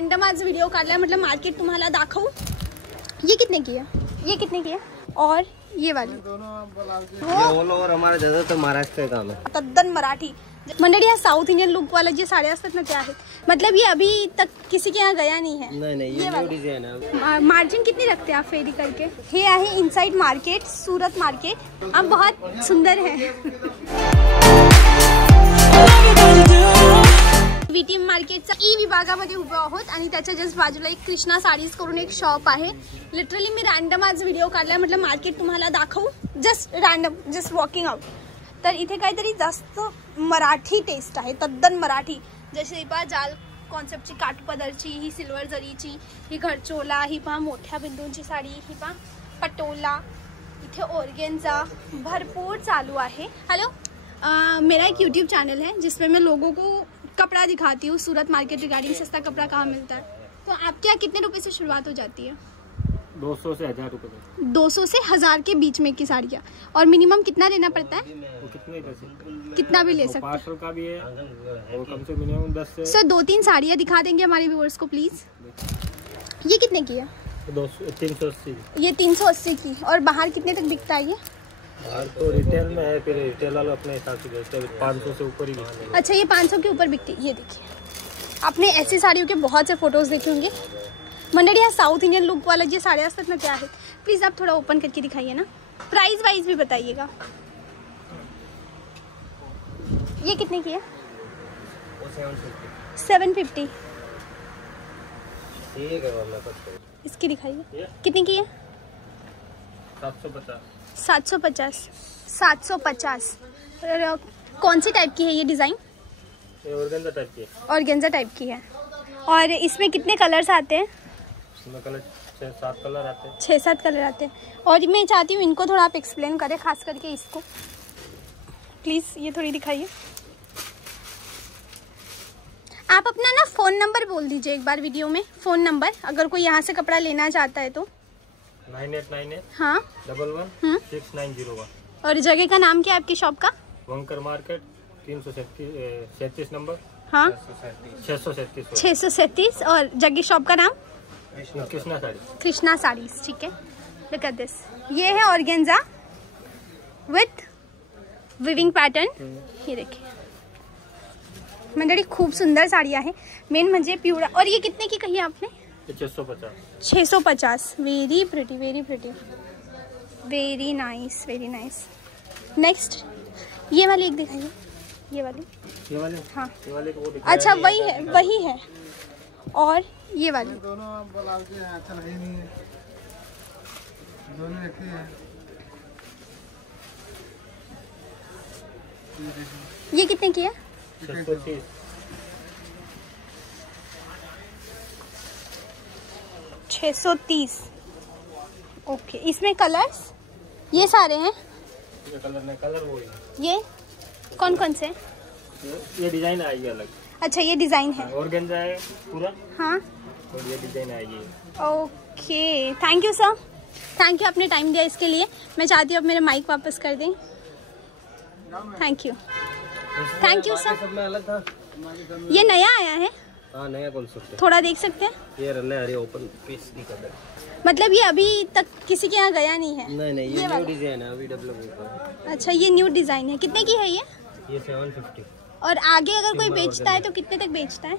Random आज video काढलाय, म्हटलं मार्केट तुम्हाला दाखवू। ये कितने की है? ये कितने की है? और ये वाली ऑल ओव्हर हमारा ज्यादातर महाराष्ट्र का काम है, तद्दन मराठी। मंडळी ह्या साऊथ इंडियन लुक वाला जे साड्या असतात ना त्या आहेत, मतलब ये अभी तक किसी के यहाँ गया नहीं है। नहीं ये न्यू डिजाइन है। मार्जिन कितनी रखते हैं आप फेरी करके? हे आहे इनसाइड मार्केट, सूरत मार्केट। आप बहुत सुंदर है। VT मार्केटचा ई विभागामध्ये उभे आहोत आणि त्याच्या जस्ट बाजूला एक कृष्णा साडीज करून एक शॉप आहे। लिटरली मी रॅन्डम आज व्हिडिओ काढलाय, म्हटलं मार्केट तुम्हाला दाखवू, just random, just walking out. तर इथे काहीतरी जास्त मराठी टेस्ट आहे, तद्दन मराठी। जसे पहा जाल कॉन्सेप्टची काठपदरची, ही सिल्वर जरीची, ही घरचोला, ही पहा मोठ्या बिंदूंची साडी, ही पहा पटोला, इथे ऑर्गेन्झा भरपूर चालू आहे। हेलो, मेरा एक यूट्यूब चैनल है जिसमें मैं लोगों को कपड़ा दिखाती हूँ, सूरत मार्केट रिगार्डिंग सस्ता कपड़ा कहाँ मिलता है। तो आपके यहाँ कितने रुपए से शुरुआत हो जाती है? 200 से 1000 रुपये। 200 से 1000 के बीच में की साड़ियाँ। और मिनिमम कितना लेना पड़ता है? कितना भी ले सकते हैं। 500 का भी है और कम से मिनिमम 10 से। सर 2-3 साड़ियाँ दिखा देंगे हमारे व्यूअर्स को प्लीज। ये कितने की है? 380। ये 380 की। और बाहर कितने तक बिकता है ये? बाहर तो रिटेल में है, फिर रिटेल वाले अपने हिसाब से बेचते हैं, 500 से ऊपर ही बिकते हैं। अच्छा, ये 500 के ऊपर बिकती है। ये देखिए, आपने ऐसी साड़ियों के बहुत से फोटोज देखे होंगे। मंडळी ह्या साउथ इंडियन लुक वाला जे साड्या असतात ना त्या आहेत। प्लीज आप थोड़ा ओपन करके दिखाइए ना, प्राइस वाइज भी बताइएगा। ये कितने की है? 750। ठीक है, इसकी दिखाइए, कितने की है? 750। 750। 750। कौन सी टाइप की है ये डिज़ाइन? ये ऑर्गेन्जा टाइप की है। ऑर्गेन्जा टाइप की है। और इसमें कितने कलर्स आते हैं? इसमें कलर 6-7 कलर आते हैं। 6-7 कलर आते हैं। और मैं चाहती हूँ इनको थोड़ा आप एक्सप्लेन करें, खास करके इसको प्लीज़ ये थोड़ी दिखाइए। आप अपना ना फ़ोन नंबर बोल दीजिए एक बार वीडियो में, फ़ोन नंबर, अगर कोई यहाँ से कपड़ा लेना चाहता है तो। 9898 हाँ 11 6901। और जगह का नाम क्या है आपकी शॉप का? वंकर मार्केट 337 नंबर। हाँ 637। 637। और जगह शॉप का नाम? कृष्णा साड़ी। कृष्णा साड़ीज। ठीक है, लुक एट दिस। ये है ऑर्गेन्जा विथ विविंग पैटर्न। ये देखिए मंडळी, खूब सुंदर साड़ियाँ हैं, मेन म्हणजे पिवळा। और ये कितने की कही आपने? 650। 650। Very pretty, very pretty, very nice, very nice. Next ये वाली एक दिखाइए। ये वाली? हाँ ये वाले को अच्छा, वही है, वही है। और ये वाली? दोनों अच्छा लगे नहीं है, दोनों रखे हैं। ये कितने की है? 630। 630। ओके, इसमें कलर्स ये सारे हैं? ये कलर नहीं, कलर वो है। ये कौन कौन से? ये डिजाइन आएगी अलग। अच्छा, ये डिजाइन है। ऑर्गेन्जा है पूरा। हाँ, और ये डिजाइन आएगी। Okay, thank you sir, thank you, आपने टाइम दिया इसके लिए। मैं चाहती हूँ आप मेरा माइक वापस कर दें। Thank you, thank you sir. सब में अलग था। ये नया आया है? हाँ, नया कॉन्सेप्ट थोड़ा देख सकते हैं? है। ये रल्ले हरी ओपन पीस की कलर। मतलब ये अभी तक किसी के यहाँ गया नहीं है? नहीं ये न्यू डिजाइन है, अभी डेवलप हुआ। अच्छा, ये न्यू डिजाइन है। कितने की है ये? ये 750। और आगे अगर कोई बेचता है तो कितने तक बेचता है?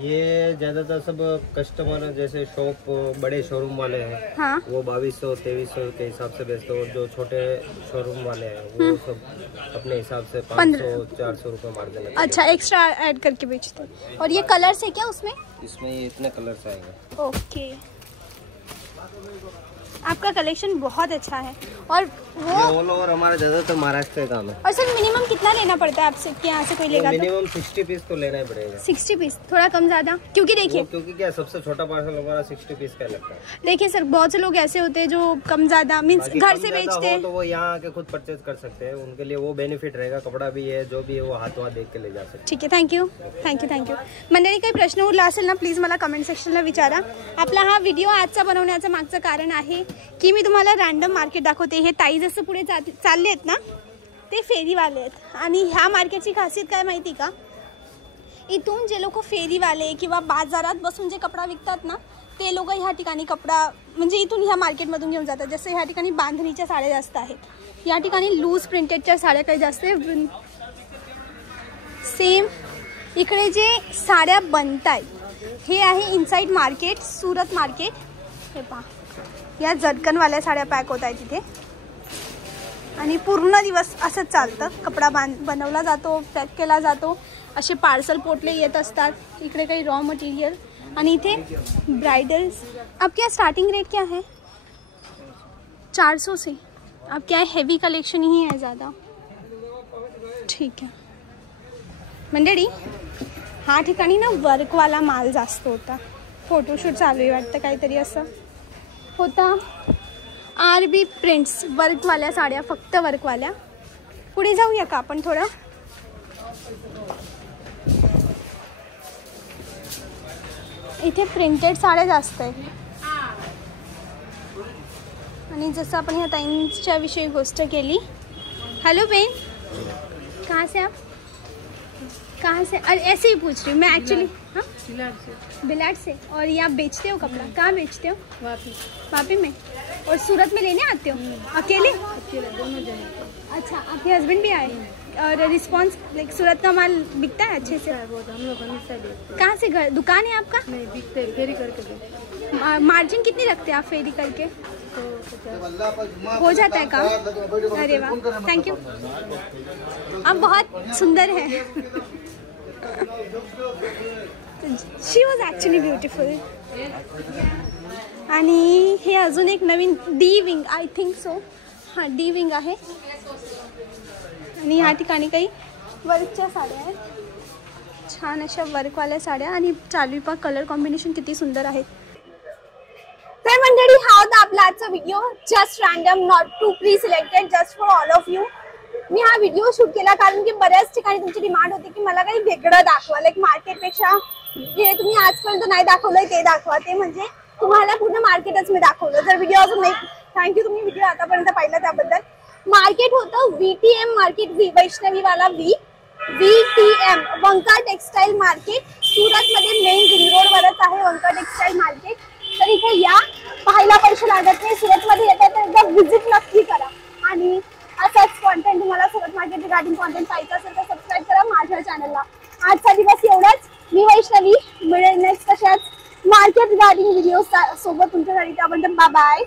ये ज्यादातर सब कस्टमर जैसे शॉप बड़े शोरूम वाले हैं, हाँ, वो 2200-2300 के हिसाब से बेचते हैं। और जो छोटे शोरूम वाले हैं वो सब अपने हिसाब से 500-400 रुपये मार्जिन है। अच्छा, एक्स्ट्रा ऐड करके बेचते हैं। और ये कलर्स है क्या उसमें? इसमें ये इतने कलर्स आएंगे। ओके, आपका कलेक्शन बहुत अच्छा है। और वो ऑल ओवर हमारा ज्यादातर महाराष्ट्र का काम है। और सर मिनिमम कितना लेना पड़ता है आपसे यहाँ से कोई लेगा तो? मिनिमम 60 पीस तो लेना ही पड़ेगा। 60 पीस, थोड़ा कम ज्यादा? क्योंकि देखिए, क्योंकि क्या सबसे छोटा पार्सल हमारा 60 पीस का लगता है। देखिए सर, बहुत से लोग ऐसे होते हैं जो कम ज्यादा मीन्स घर से बेचते हैं, तो वो यहाँ आके खुद परचेज कर सकते हैं, उनके लिए वो बेनिफिट रहेगा। कपड़ा भी है, जो भी है वो हाथों हाथ देख के ले जा सकते हैं। ठीक आहे, थँक्यू थँक्यू थँक्यू। मंडळी काही प्रश्न उरला असेल ना, प्लीज मला कमेंट सेक्शनला विचारा। आपला हा व्हिडिओ आजचा बनवण्याचं मागचं कारण आहे की मी तुम्हाला रॅन्डम मार्केट दाखवते। हे ताई जसं पुढे चालले आहेत ना, ते फेरीवाले आहेत। आणि ह्या मार्केटची खासियत काय माहिती का, इथून जे लोक फेरीवाले किंवा बाजारात बसून जे कपडा विकतात ना ते लोक ह्या ठिकाणी कपडा म्हणजे इथून ह्या मार्केटमधून घेऊन जातात. जसं ह्या ठिकाणी बांधणीच्या साड्या जास्त आहेत, या ठिकाणी लूज प्रिंटेडच्या साड्या काही जास्त आहे. सेम इकडे जे साड्या बनतायत हे आहे इनसाइड मार्केट, सुरत मार्केट. हे पहा, या जरकनवाल्या साड्या पॅक होत आहेत तिथे आणि पूर्ण दिवस असंच चालतं. कपडा बनवला जातो, पॅक केला जातो, असे पार्सल पोटले येत असतात. इकडे काही रॉ मटेरियल आणि इथे ब्राइडल्स. आपके यहाँ स्टार्टिंग रेट क्या है? 400 से. आपके यहाँ हेवी कलेक्शन ही है ज़्यादा. ठीक आहे मंडळी, हा ठिकाणी ना वर्कवाला माल जास्त होता. फोटोशूट चालू आहे वाटतं, काहीतरी असं होता. RB प्रिंट्स, वर्कवाल्या साड्या, फक्त वर्कवाल्या. पुढे जाऊया का आपण थोडं? इथे प्रिंटेड साड्या जास्त आहेत आणि जसं आपण ह्या ताईंच्या विषयी गोष्ट केली. हेलो बेन, कहाँ से आप? कहाँ से? अरे ऐसे ही पूछ रही हूँ मैं एक्चुअली. हाँ, बिलाट से. और ये आप बेचते हो कपड़ा? कहाँ बेचते हो? वापी में. और सूरत में लेने आते हो? अकेले? दोनों जने. अच्छा, आपके हस्बैंड भी आए? और रिस्पांस लाइक सूरत का माल बिकता है अच्छे से? हम लोग हमेशा देखते. कहाँ से घर दुकान है आपका? नहीं, बिकते फेरी करके देखते. मार्जिन कितनी रखते हैं आप फेरी करके? हो जाता है काम? अरे वाह, थैंक यू. आप बहुत सुंदर है. She was actually beautiful. आणि हे अजून एक नवीन D wing, I think so. हां, डी विंग आहे आणि ह्या ठिकाणी काही वर्कच्या साड्या आहेत, छान अशा वर्कवाल्या साड्या. आणि चालू पा कलर कॉम्बिनेशन किती सुंदर आहेत. तर मंडळी, हा होता आपला आजचा video. Just random, not to preselected, just for all of you. मी हा व्हिडिओ शूट केला कारण की बऱ्याच ठिकाणी तुमची डिमांड होती की मला काही वेगळं दाखवा, लाईक मार्केटपेक्षा जे तुम्ही आजपर्यंत नाही दाखवलंय ते दाखवा. ते म्हणजे तुम्हाला पूर्ण मार्केटच मी दाखवलं. जर व्हिडिओ अजून नाही, थँक्यू तुम्ही व्हिडिओ आतापर्यंत पाहिला त्याबद्दल. मार्केट होतं VTM मार्केट, वैष्णवीवाला VTM, वंका टेक्सटाईल मार्केट. सुरतमध्ये मेन रिंग रोडवरच आहे वंका टेक्सटाईल मार्केट. तर इथे या, पाहायला पैसे लागत नाही. सुरतमध्ये येतात तर एकदा व्हिजिट नक्की करा. आणि असंच कॉन्टेंट तुम्हाला सुरत मार्केट रिगार्डिंग कॉन्टेंट पाहिजे असेल तर सबस्क्राईब करा माझ्या चॅनलला. आजचा दिवस एवढाच. मी वैष्णवी, मिळेल नेक्स्ट अशाच मार्केट रिगार्डिंग व्हिडिओ सोबत तुमच्यासाठी. त्याबद्दल बाय बाय.